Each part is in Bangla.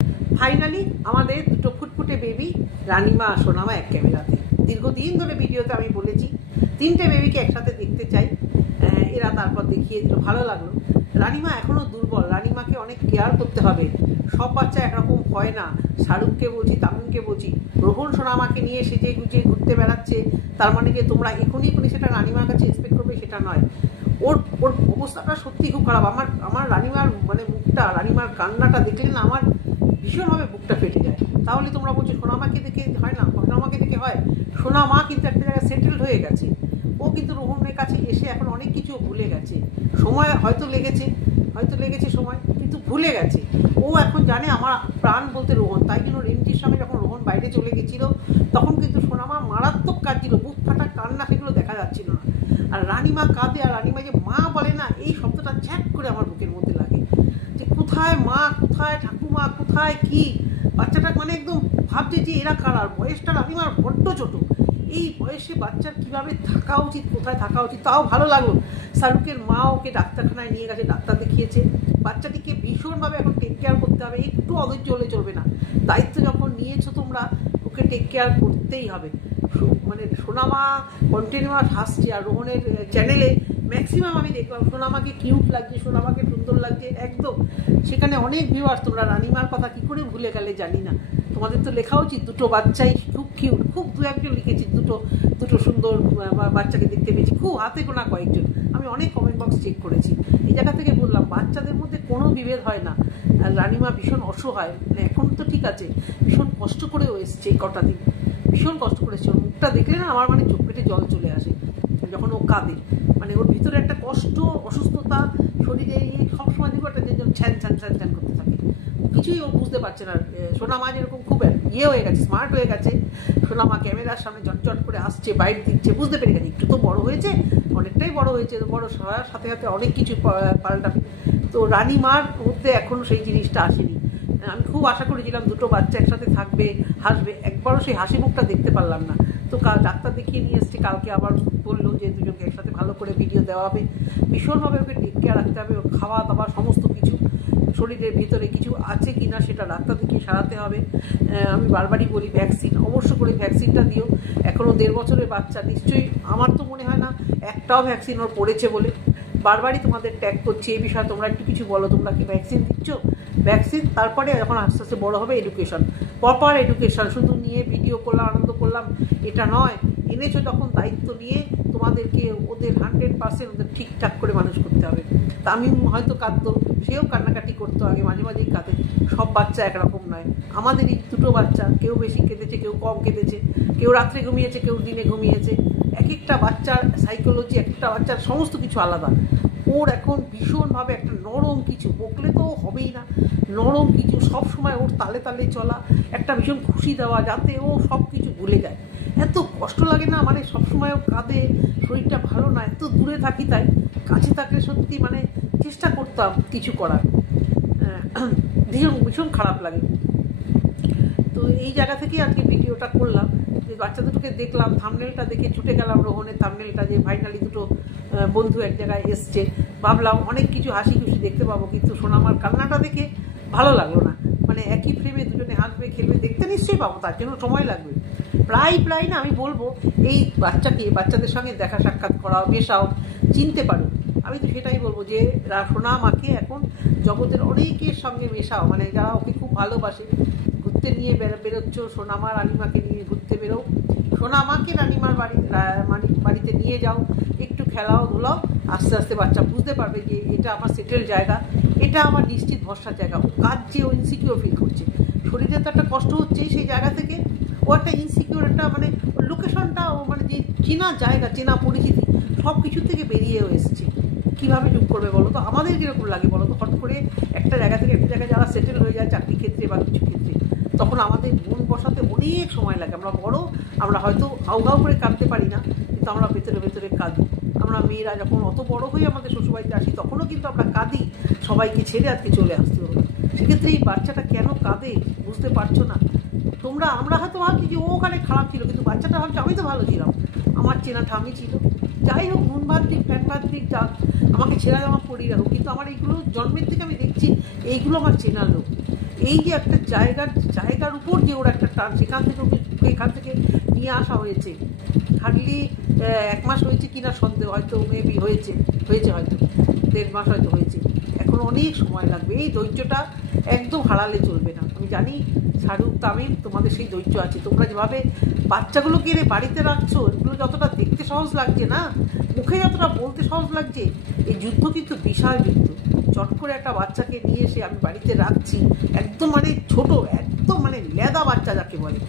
ফাইনালি আমাদের দুটো ফুটফুটে বেবি রানিমা সোনামা এক ক্যামেরাতে। দীর্ঘদিন ধরে ভিডিওতে আমি বলেছি তিনটে বেবিকে একসাথে দেখতে চাই, এরা তারপর দেখিয়ে দিল, ভালো লাগলো। রানিমা এখনও দুর্বল, রানিমাকে অনেক কেয়ার করতে হবে। সব বাচ্চা একরকম হয় না। শাহরুখকে বলছি, তামিমকে বলছি, রোহন সোনামাকে নিয়ে সেজে গুজিয়ে ঘুরতে বেড়াচ্ছে, তার মানে যে তোমরা এখনই সেটা রানিমার কাছে এক্সপেক্ট করবে সেটা নয়। ওর অবস্থাটা সত্যি খুব খারাপ। আমার রানিমার মুখটা, রানিমার কান্নাটা দেখলে না আমার ভীষণভাবে বুকটা ফেটে যায়। তাহলে তোমরা বলছো সোনামাকে দেখে হয় না, সোনামাকে দেখে হয়? সোনামা কিন্তু একটা জায়গায় সেটেলড হয়ে গেছে। ও কিন্তু রোহনের কাছে এসে এখন অনেক কিছু ভুলে গেছে। সময় হয়তো লেগেছে সময়, কিন্তু ভুলে গেছে। ও এখন জানে আমার প্রাণ বলতে রোহন। তাই জন্য রেঞ্জির সঙ্গে যখন রোহন বাইরে চলে গেছিল তখন কিন্তু সোনামা মারাত্মক কাঁদছিল, বুক ফাটা কান্না, সেগুলো দেখা যাচ্ছিল না। আর রানিমা কাঁদে, আর রানিমা যে মা বলে না, এই শব্দটা চ্যাট করে আমার বুকের মধ্যে লাগে যে কোথায় মা, কোথায় ঠাকুমা, কোথায় কি। বাচ্চাটা একদম ভাবছে যে এরা কারার, বয়সটা রানিমার বড্ড ছোট। এই বয়সে বাচ্চার কীভাবে থাকা উচিত, কোথায় থাকা উচিত। তাও ভালো লাগলো শাহরুখের মা ওকে ডাক্তারখানায় নিয়ে গেছে, ডাক্তার দেখিয়েছে। বাচ্চাটিকে ভীষণভাবে এখন টেক কেয়ার করতে হবে, একটু অধৈর্য হলে চলবে না। দায়িত্ব যখন নিয়েছো তোমরা, ওকে টেক কেয়ার করতেই হবে। সোনামা কন্টিনিউয়াস হাসছে, আর রোহনের চ্যানেলে ম্যাক্সিমাম আমি দেখলাম সোনামাকে কিউট লাগছে, সোনামাকে সুন্দর লাগছে একদম। সেখানে অনেক ভিউয়ার্স, তোমরা রানিমার কথা কী করে ভুলে গেলে জানি না। তোমাদের তো লেখা উচিত, দুটো বাচ্চাই খুব কিউট, খুব দু একজন লিখেছি দুটো সুন্দর বাচ্চাকে দেখতে পেয়েছি, খুব হাতে গোনা কয়েকজন। আমি অনেক কমেন্ট বক্স চেক করেছি। এই জায়গা থেকে বললাম বাচ্চাদের মধ্যে কোনো বিভেদ হয় না। রানিমা ভীষণ অসহায়, এখন তো ঠিক আছে, ভীষণ কষ্ট করেও এসছে এই কটা দিন, ভীষণ কষ্ট করেছে। ওর মুখটা দেখলে না আমার চোখ পেটে জল চলে আসে যখন ও কাঁদে। ওর ভিতরে একটা কষ্ট, অসুস্থতা, শরীরে সবসময় দেখবো একটা যেন ছ্যান ছ্যান ছ্যান ছ্যান করতে থাকে। কিছুই ও বুঝতে পারছে না। সোনামা যেরকম খুব হয়ে গেছে, স্মার্ট হয়ে গেছে, সোনামা ক্যামেরার সামনে চটচট করে আসছে, বাইট দিচ্ছে, বুঝতে পেরে গেছে একটু তো বড় হয়েছে, অনেকটাই বড় হয়েছে। বড় সাথে সাথে অনেক কিছু পাল্টাবে। তো রানিমার মধ্যে এখনও সেই জিনিসটা আসেনি। আমি খুব আশা করেছিলাম দুটো বাচ্চা একসাথে থাকবে, হাসবে, একবারও সেই হাসি মুখটা দেখতে পারলাম না। তো ডাক্তার দেখিয়ে নিয়ে এসেছি, কালকে আবার বললো যে দুজনকে একসাথে ভালো করে ভিডিও দেওয়া হবে। ভীষণভাবে ওকে টেক কেয়ার রাখতে হবে, ওর খাওয়া দাওয়া সমস্ত কিছু, শরীরের ভিতরে কিছু আছে কি না সেটা ডাক্তার দেখিয়ে সারাতে হবে। আমি বারবারই বলি ভ্যাকসিন, অবশ্য করে ভ্যাকসিনটা দিও। এখনও 1.5 বছরের বাচ্চা, নিশ্চয়ই আমার তো মনে হয় না একটাও ভ্যাকসিন ওর পড়েছে বলে। বারবারই তোমাদের ট্যাগ করছি এই বিষয়ে, তোমরা একটু কিছু বলো, তোমরা কি ভ্যাকসিন দিচ্ছ? ভ্যাকসিন, তারপরে যখন আস্তে আস্তে বড়ো হবে এডুকেশন, প্রপার এডুকেশন। শুধু নিয়ে ভিডিও করলাম, আনন্দ করলাম, এটা নয়। এনেছো যখন দায়িত্ব নিয়ে তোমাদেরকে ওদের 100% ওদের ঠিকঠাক করে মানুষ করতে হবে। তামিম হয়তো কাঁদতো, সেও কান্নাকাটি করতো আগে, মাঝে মাঝেই কাঁদে। সব বাচ্চা একরকম নয়। আমাদের এই দুটো বাচ্চা, কেউ বেশি কেঁদেছে, কেউ কম কেঁদেছে, কেউ রাত্রে ঘুমিয়েছে, কেউ দিনে ঘুমিয়েছে। এক একটা বাচ্চার সাইকোলজি, এক একটা বাচ্চার সমস্ত কিছু আলাদা। ওর এখন ভীষণভাবে একটা নরম কিছু, বকলে তো হবেই না, নরম কিছু সবসময় ওর তালে তালে চলা, একটা ভীষণ খুশি দেওয়া, যাতে ও সব কিছু ভুলে যায়। এত কষ্ট লাগে না, সবসময় ও কাঁদে, শরীরটা ভালো না, এত দূরে থাকি, তাই কাছে থাকলে সত্যি চেষ্টা করতাম কিছু করার, ভীষণ খারাপ লাগে। তো এই জায়গা থেকেই আজকে ভিডিওটা করলাম, যে বাচ্চা দুটোকে দেখলাম, থাম্বনেলটা দেখে ছুটে গেলাম রোহনের থাম্বনেলটা, যে ফাইনালি দুটো বন্ধু এক জায়গায় এসছে। ভাবলাম অনেক কিছু হাসি খুশি দেখতে পাবো, কিন্তু সোনামার কান্নাটা দেখে ভালো লাগলো না। একই ফ্রেমে দুজনে হাসবে, খেলবে, দেখতে নিশ্চয়ই পাবো, তার জন্য সময় লাগবে। প্রায় না আমি বলবো এই বাচ্চাদের সঙ্গে দেখা সাক্ষাৎ করাও, মেশাও, চিনতে পারো। আমি তো সেটাই বলবো যে সোনামাকে এখন জগতের অনেকের সঙ্গে মেশাও, যারা ওকে খুব ভালোবাসে। ঘুরতে নিয়ে বেরোচ্ছ, সোনামা রানিমাকে নিয়ে ঘুরতে বেরো, সোনামাকে রানিমার বাড়িতে নিয়ে যাও, একটু খেলাও ধুলাও, আস্তে আস্তে বাচ্চা বুঝতে পারবে যে এটা আমার সেটেল জায়গা, এটা আমার নিশ্চিত ভরসার জায়গা। ও কাজ যে ও ইনসিকিউর ফিল করছে, শরীরে তো একটা কষ্ট হচ্ছে, সেই জায়গা থেকে ও একটা ইনসিকিউর, একটা লোকেশনটা ও যে চেনা জায়গা, চেনা পরিচিতি, সব কিছুর থেকে বেরিয়েও এসছে। কীভাবে চুপ করবে বলো তো? আমাদের কীরকম লাগে বলো তো? হট করে একটা জায়গা থেকে একটা জায়গায় যারা সেটেল হয়ে যায় চাকরি ক্ষেত্রে বা কিছু ক্ষেত্রে, তখন আমাদের মন বসাতে অনেক সময় লাগে। আমরা বড়, আমরা হয়তো হাউগাউ করে কাঁদতে পারি না, কিন্তু আমরা ভেতরে ভেতরে কাঁদি। আমরা মেয়েরা যখন অত বড় হয়ে আমাদের শ্বশুরবাড়িতে আসি, তখনও কিন্তু আমরা কাঁদি, সবাইকে ছেড়ে আজকে চলে আসতে হবে। সেক্ষেত্রে এই বাচ্চাটা কেন কাঁদে বুঝতে পারছো না তোমরা। আমরা হয়তো ভাবছি যে ও ওখানে খারাপ ছিল, কিন্তু বাচ্চাটা ভাবছে আমি তো ভালো ছিলাম, আমার চেনা ঠামি ছিল। যাই হোক, মনবাদ্রিক ফ্যানবাদ্রিক যা আমাকে ছেঁড়া জামা পরিয়ে রাখো, কিন্তু আমার এইগুলো জন্মের থেকে আমি দেখছি এইগুলো আমার চেনা লোক। এই যে একটা জায়গার উপর যে ওর একটা টান, সেখান থেকে ওকে এখান থেকে নিয়ে আসা হয়েছে। হার্ডলি 1 মাস হয়েছে কিনা সন্দেহ, হয়তো মেবি হয়েছে হয়তো 1.5 মাস হয়তো হয়েছে। এখন অনেক সময় লাগবে। এই ধৈর্যটা একদম হারালে চলবে না। আমি জানি শাহরুখ, তামিম, তোমাদের সেই ধৈর্য আছে। তোমরা যেভাবে বাচ্চাগুলোকে এনে বাড়িতে রাখছো, এগুলো যতটা দেখতে সহজ লাগছে না, মুখে যতটা বলতে সহজ লাগছে, এই যুদ্ধ কিন্তু বিশাল যুদ্ধ। চট করে একটা বাচ্চাকে নিয়ে এসে আমি বাড়িতে রাখছি, একদম মানে ছোট, একদম মানে লেদা বাচ্চা যাকে বলে,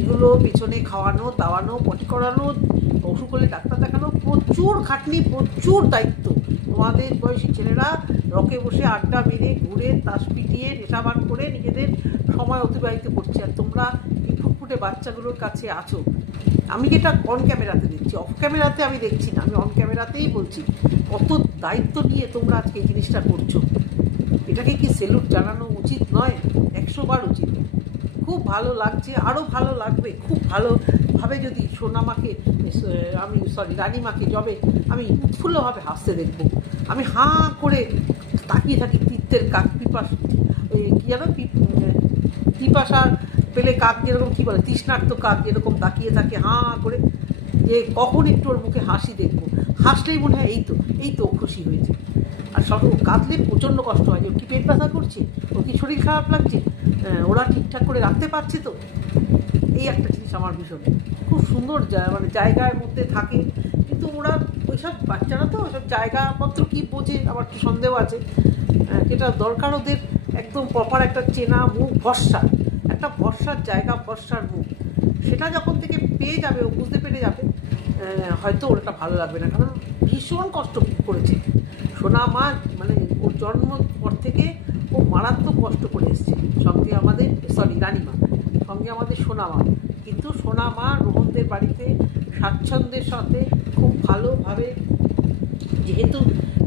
এগুলো পেছনে খাওয়ানো দাওয়ানো, পটি করানো, অসুখ হলে ডাক্তার দেখানো, প্রচুর খাটনি, প্রচুর দায়িত্ব। তোমাদের বয়সী ছেলেরা রকে বসে আড্ডা মেরে ঘুরে তাস পিটিয়ে নেশাবান করে নিজেদের সময় অতিবাহিত করছে, আর তোমরা এই ফুটফুটে বাচ্চাগুলোর কাছে আছো। আমি যেটা অন ক্যামেরাতে দেখছি, অফ ক্যামেরাতে আমি দেখছি না, আমি অন ক্যামেরাতেই বলছি কত দায়িত্ব নিয়ে তোমরা আজকে এই জিনিসটা করছো। এটাকে কি সেলুট জানানো উচিত নয়? 100 বার উচিত। খুব ভালো লাগছে, আরও ভালো লাগবে খুব ভালোভাবে যদি সোনামাকে, রানীমাকে যবে আমি উৎফুল্লভাবে হাসতে দেখবো। আমি হাঁ করে তাকিয়ে থাকি, তীর্থের কাক কী যেন পিপাসার পেলে কাক যেরকম, কী বলে, তৃষ্ণার্ত কাক যেরকম তাকিয়ে থাকে হাঁ করে, যে কখন একটু ওর মুখে হাসি দেখবো। হাসলেই মনে হয় এই তো খুশি হয়েছে। আর সব কাঁদলে প্রচণ্ড কষ্ট হয় যে ওর কি পেট ব্যথা করছে, ওর কি শরীর খারাপ লাগছে, ওরা ঠিকঠাক করে রাখতে পারছে তো। এই একটা জিনিস আমার ভীষণ খুব সুন্দর মানে জায়গার মধ্যে থাকে, কিন্তু ওরা ওইসব বাচ্চারা তো ওইসব জায়গাপত্র কী বোঝে, আমার একটু সন্দেহ আছে। যেটা দরকার ওদের একদম প্রপার একটা চেনা মুখ, একটা ভরসার জায়গা, ভরসার মুখ, সেটা যখন থেকে পেয়ে যাবে, ও বুঝতে পেরে যাবে, হয়তো ওটা ভালো লাগবে না। কারণ ভীষণ কষ্ট করেছে সোনা মা, মানে ওর জন্ম পর থেকে ও মারাত্মক কষ্ট করে এসছে। সঙ্গে আমাদের রানীমা, সঙ্গে আমাদের সোনা মা। কিন্তু সোনা মা রোহনদের বাড়িতে স্বাচ্ছন্দ্যের সাথে খুব ভালোভাবে, যেহেতু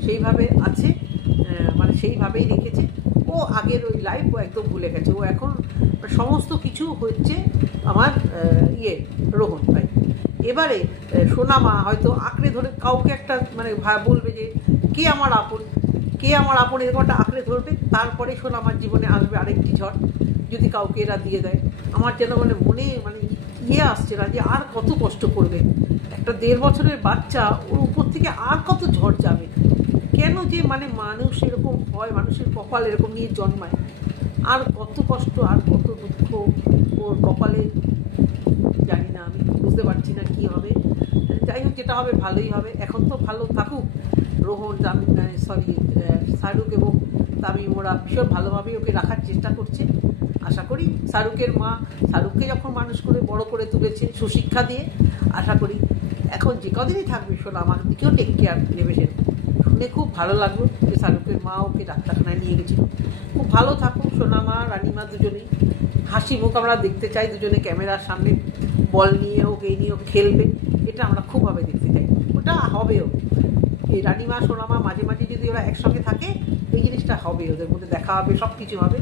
সেইভাবে আছে, মানে সেইভাবেই রেখেছে। ও আগের ওই লাইফ ও একদম ভুলে গেছে। ও এখন সমস্ত কিছু হচ্ছে আমার রোহন ভাই। এবারে সোনামা হয়তো আঁকড়ে ধরে কাউকে একটা মানে বলবে যে কে আমার আপন, এরকম একটা আঁকড়ে ধরবে। তারপরে সোনামার জীবনে আসবে আরেকটি ঝড়, যদি কাউকে এরা দিয়ে দেয়। আমার যেন মনে আসছে না যে আর কত কষ্ট করবে একটা 1.5 বছরের বাচ্চা, ওর উপর থেকে আর কত ঝড় যাবে। কেন যে মানে মানুষ এরকম হয়, মানুষের কপাল এরকম নিয়ে জন্মায়, আর কত কষ্ট আর কত দুঃখ ওর কপালে, জানি না, আমি বুঝতে পারছি না কী হবে। যাই হোক, যেটা হবে ভালোই হবে। এখন তো ভালো থাকুক রোহন, শাহরুখ এবং তামিম, ওরা ভীষণ ভালোভাবেই ওকে রাখার চেষ্টা করছে। আশা করি শাহরুখের মা শাহরুখকে যখন মানুষ করে বড় করে তুলেছে সুশিক্ষা দিয়ে, আশা করি এখন যে কদিনই থাকবে সোনা আমার দিকেও টেক কেয়ার নেবে। শুনে খুব ভালো লাগলো যে শাহরুখের মা ওকে ডাক্তারখানায় নিয়ে গেছিল। খুব ভালো থাকুক সোনা মা, রানীমা দুজনেই। হাসি মুখ আমরা দেখতে চাই, দুজনে ক্যামেরার সামনে বল নিয়ে হোক, এই নিয়ে হোক খেলবে, এটা আমরা খুবভাবে দেখতে চাই। ওটা হবেও, এই রানীমা সোনামা মাঝে মাঝে যদি ওরা একসঙ্গে থাকে, এই জিনিসটা হবে, ওদের মধ্যে দেখা হবে, সব কিছু হবে।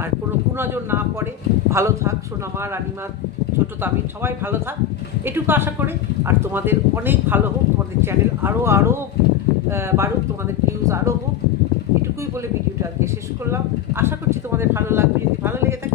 আর কোনো কুনজর না পড়ে। ভালো থাক সোনামা, রানীমা, ছোটো তামিম, সবাই ভালো থাক, এটুকু আশা করে। আর তোমাদের অনেক ভালো হোক, তোমাদের চ্যানেল আরও বাড়ুক, তোমাদের ভিউজ আরও হোক, এটুকুই বলে ভিডিওটা আজকে শেষ করলাম। আশা করছি তোমাদের ভালো লাগবে। যদি ভালো লেগে থাকে